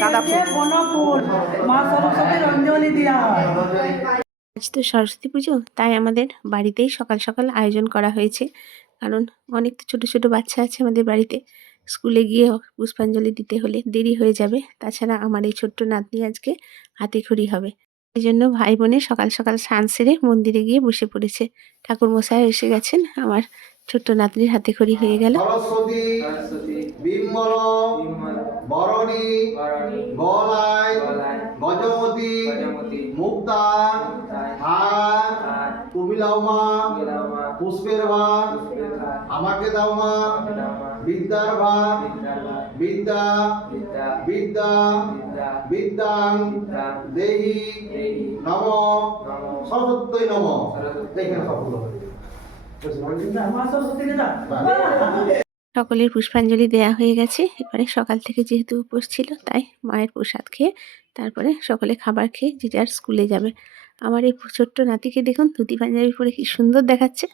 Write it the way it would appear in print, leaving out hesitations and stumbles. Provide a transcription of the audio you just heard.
গাঁদা ফুল। বনফুল মা সরস্বতীর অঞ্জলি দেওয়া হয়। আজ তো সরস্বতী পুজো, তাই আমাদের বাড়িতেই সকাল সকাল আয়োজন করা হয়েছে। কারণ অনেক তো ছোটো ছোটো বাচ্চা আছে আমাদের বাড়িতে, স্কুলে গিয়ে পুষ্পাঞ্জলি দিতে হলে দেরি হয়ে যাবে। তাছাড়া আমার এই ছোট্ট নাতনি আজকে হাতেখড়ি হবে, এই জন্য ভাই বোনে সকাল সকাল স্নান সেরে মন্দিরে গিয়ে বসে পড়েছে। ঠাকুর মশাই এসে গেছেন, আমার ছোট্ট নাতনির হাতেখড়ি হয়ে গেল। সরস্বতী বিমল বরণী গলায় গজমতি মুক্তা হার তুমি দাও মা পুষ্পের ভার আমাকে দাও মা বিদ্যার ভার বিদ্যা বিদ্যা বিদ্যাং দেহি নম সরস্বতী নম। দেখেন সবগুলো মা সরস্বতীকে দাও। সকলের পুষ্পাঞ্জলি দেয়া হয়ে গেছে। এবারে সকাল থেকে যেহেতু উপোস ছিল, তাই মায়ের প্রসাদ খেয়ে তারপরে সকলে খাবার খেয়ে যে যার স্কুলে যাবে। আমার এই ছোট্ট নাতিকে দেখুন, ধুতি পাঞ্জাবি পরে কি সুন্দর দেখাচ্ছে।